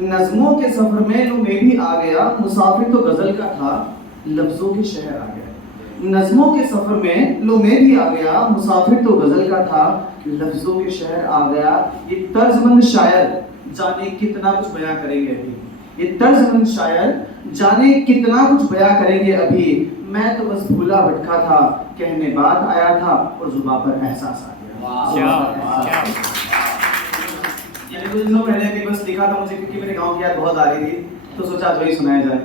नज़्मों के सफर में लो मैं भी आ गया, मुसाफिर तो गजल का था, लफ्जों के शहर आ गया। नज़्मों के सफर में लो मैं भी आ गया, मुसाफिर तो गजल का था, लफ्जों के शहर आ गया। ये तर्जमंद शायर जाने कितना कुछ बयां करेंगे अभी, ये तर्जमंद शायर जाने कितना कुछ बयां करेंगे अभी। मैं तो बस भूला भटका था, कहने बात आया था और जुबां पर एहसास आ गया। कुछ दिनों पहले भी बस लिखा था मुझे, क्योंकि मेरे गांव की याद बहुत आ रही थी, तो सोचा वही सुनाया जाए।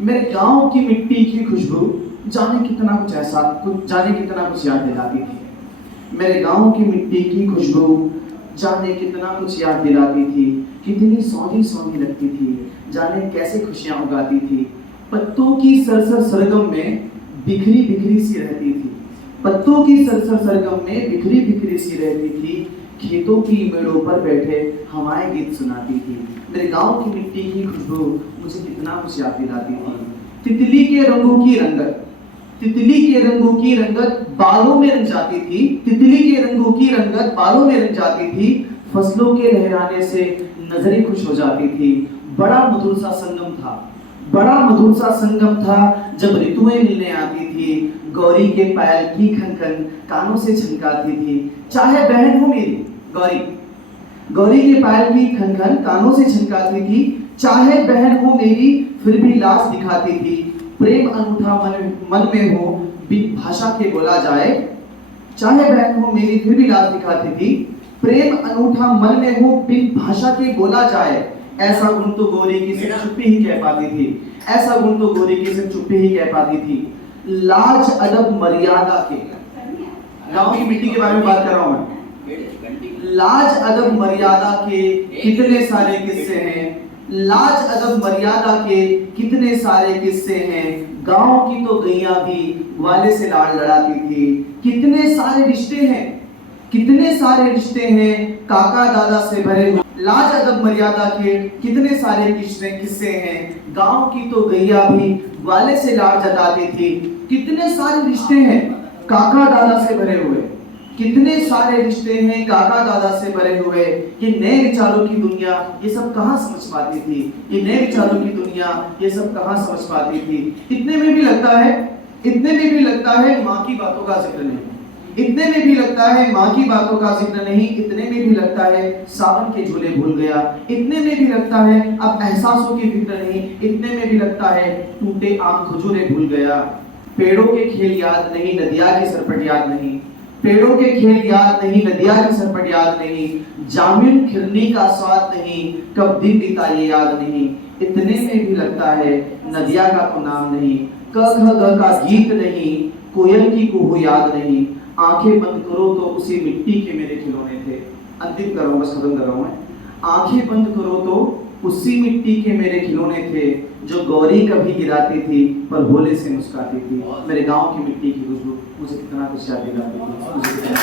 मेरे गांव की मिट्टी की खुशबू जाने कितना कुछ ऐसा, जाने कितना कुछ याद दिलाती थी। मेरे गांव की मिट्टी की खुशबू जाने कितना कुछ याद दिलाती थी। कितनी सौंधी सौंधी लगती थी, जाने कैसे खुशियां उगाती थी। पत्तों की सरसर सरगम में बिखरी बिखरी सी रहती थी, पत्तों की सरसर सरगम में बिखरी बिखरी सी रहती थी। खेतों की मेड़ों पर बैठे हवाएं गीत सुनाती थी। मेरे गांव की मिट्टी की खुशबू मुझे कितना कुछ याद दिलाती थी। तितली के रंगों की रंगत, तितली के रंगों की रंगत बालों में रंग जाती थी, तितली के रंगों की रंगत बालों में रंग जाती थी। फसलों के लहराने से नजरें खुश हो जाती थी। बड़ा मधुर सा संगम था, बड़ा मधुर सा संगम था जब ऋतुएं मिलने आती थी। गौरी के पायल की खनखन कानों से छनकाती थी, चाहे बहन हो मेरी गौरी। गौरी के पायल की खनखन कानों से छनकाती थी, चाहे बहन हो मेरी फिर भी लाज दिखाती थी। प्रेम अनूठा मन में हो बिन भाषा के बोला जाए, चाहे बहन हो मेरी फिर भी लाज दिखाती थी। प्रेम अनूठा मन में हो बिन भाषा के बोला जाए, ऐसा गुण तो गोरी की सिर्फ चुप्पी ही कह पाती थी, ऐसा गुण तो गोरी की सिर्फ चुप्पी ही कह पाती थी। लाज अदब मर्यादा के, गांव की मिट्टी के बारे में बात कर रहा हूं मैं। लाज अदब मर्यादा के कितने सारे किस्से हैं, लाज अदब मर्यादा के कितने सारे किस्से हैं। गांव की तो गैया भी ग्वाले से लाड़ लड़ाती थी। कितने सारे रिश्ते हैं, कितने सारे रिश्ते हैं काका दादा से भरे हुए। लाज अदब मर्यादा के कितने सारे किस्से हैं। गांव की तो गैया भी ग्वाले से लाड़ जताती थी। कितने सारे रिश्ते हैं काका दादा से भरे हुए, कितने सारे रिश्ते हैं काका दादा से भरे हुए। ये नए विचारों की दुनिया ये सब कहां समझ पाती थी, ये नए विचारों की दुनिया ये सब कहां समझ पाती थी। इतने में भी लगता है, इतने में भी लगता है माँ की बातों का जिक्र नहीं, इतने में भी लगता है माँ की बातों का जिक्र नहीं। इतने में भी लगता है सावन के झूले भूल गया, इतने में भी लगता है अब एहसासों की फिक्र नहीं। इतने में भी लगता है टूटे आम खजूरे भूल गया। पेड़ों के खेल याद नहीं, नदिया की सरपट याद नहीं, पेड़ों के खेल याद नहीं, नदिया की सरपट याद नहीं। जामुन खिरनी का स्वाद नहीं, कब दिन बीता ये याद नहीं। इतने में भी लगता है नदिया का तो नाम नहीं, क ख ग का गीत नहीं, कोयल की कुहू याद नहीं। आंखें बंद करो तो उसी मिट्टी के मेरे खिलौने थे। अंतिम कर रहा हूं, बस खत्म कर रहा हूं मैं। आंखें बंद करो तो उसी मिट्टी के मेरे खिलौने थे, जो गौरी कभी गिराती थी पर भोले से मुस्कुराती थी। मेरे गांव की मिट्टी की खुशबू मुझे कितना कुछ याद दिलाती थी, मुझे कितना